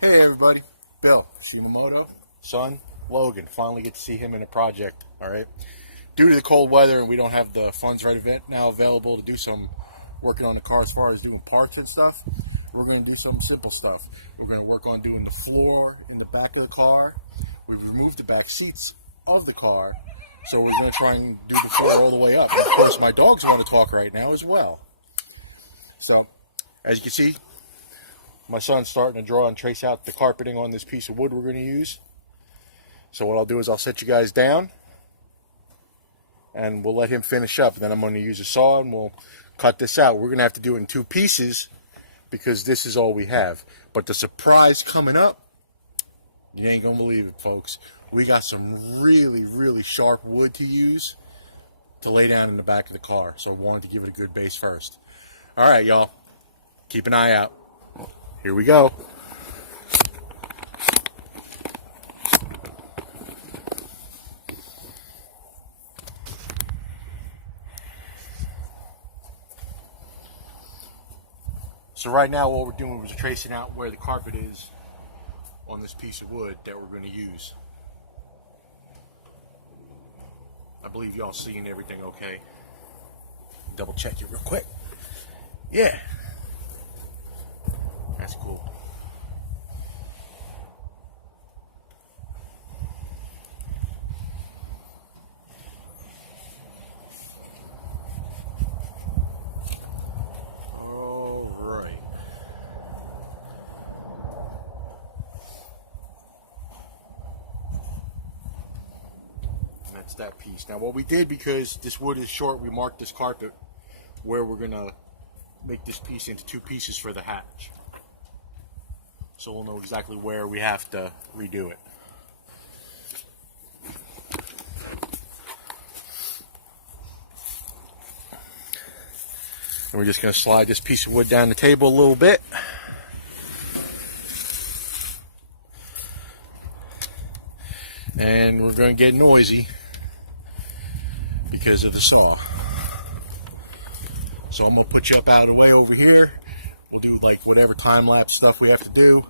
Hey everybody, Bill, Shimamoto, son, Logan. Finally get to see him in a project, alright? Due to the cold weather and we don't have the funds right now available to do some working on the car as far as doing parts and stuff, we're going to do some simple stuff. We're going to work on doing the floor in the back of the car. We've removed the back seats of the car, so we're going to try and do the floor all the way up. And of course my dogs want to talk right now as well. So, as you can see, my son's starting to draw and trace out the carpeting on this piece of wood we're going to use. So what I'll do is I'll set you guys down and we'll let him finish up. And then I'm going to use a saw and we'll cut this out. We're going to have to do it in 2 pieces because this is all we have. But the surprise coming up, you ain't going to believe it, folks. We got some really, really sharp wood to use to lay down in the back of the car. So I wanted to give it a good base first. All right, y'all. Keep an eye out. Here we go. So right now what we're doing is we're tracing out where the carpet is on this piece of wood that we're going to use. I believe y'all seeing everything okay. Double check it real quick. Yeah. That's cool. All right. And that's that piece. Now what we did, because this wood is short, we marked this carpet where we're going to make this piece into 2 pieces for the hatch. So we'll know exactly where we have to redo it. And we're just going to slide this piece of wood down the table a little bit. And we're going to get noisy because of the saw. So I'm going to put you up out of the way over here. We'll do like whatever time-lapse stuff we have to do,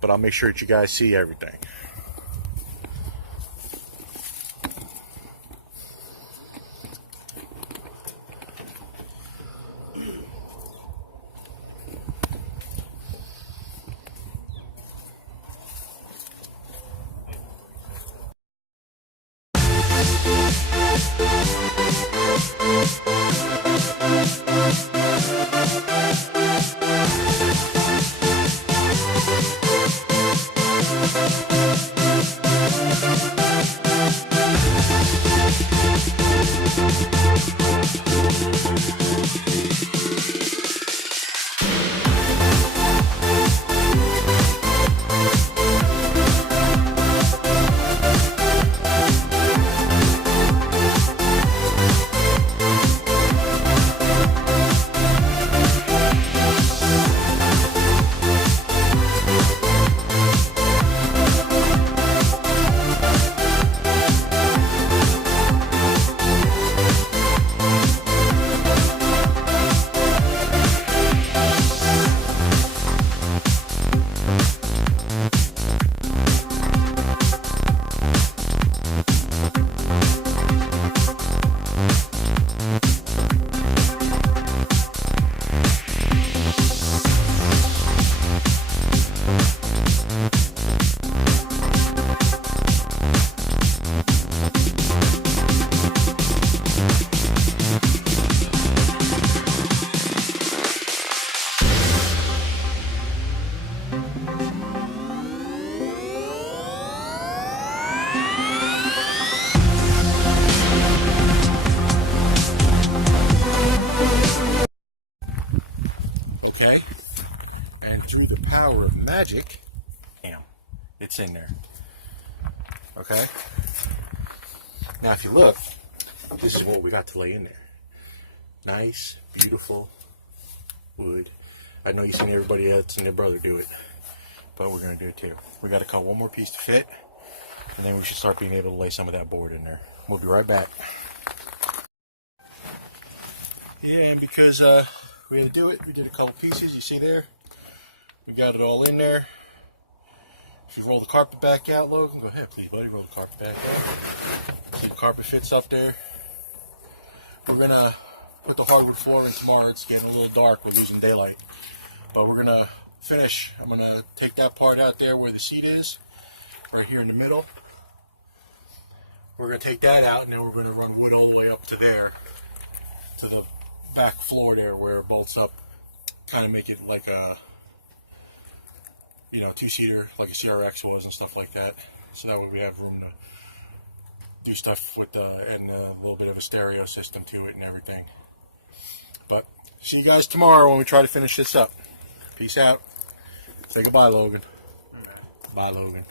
but I'll make sure that you guys see everything. Okay, and through the power of magic, bam, it's in there. Okay, now if you look, this is what we got to lay in there. Nice, beautiful wood. I know you've seen everybody else and their brother do it, but we're going to do it too. We got to cut one more piece to fit, and then we should start being able to lay some of that board in there. We'll be right back. Yeah, and because we had to do it, we did a couple pieces. You see there, we got it all in there. If you roll the carpet back out, Logan, go ahead, please, buddy. Roll the carpet back out. See the carpet fits up there. We're gonna put the hardwood floor in tomorrow. It's getting a little dark. We're losing daylight, but we're gonna finish. I'm gonna take that part out there where the seat is, right here in the middle. We're gonna take that out, and then we're gonna run wood all the way up to there, to the back floor there where it bolts up. Kind of make it like a, you know, two-seater like a CRX was and stuff like that. So that way we have room to do stuff with adding a little bit of a stereo system to it and everything. But see you guys tomorrow when we try to finish this up. Peace out. Say goodbye, Logan. Bye. Bye, Logan.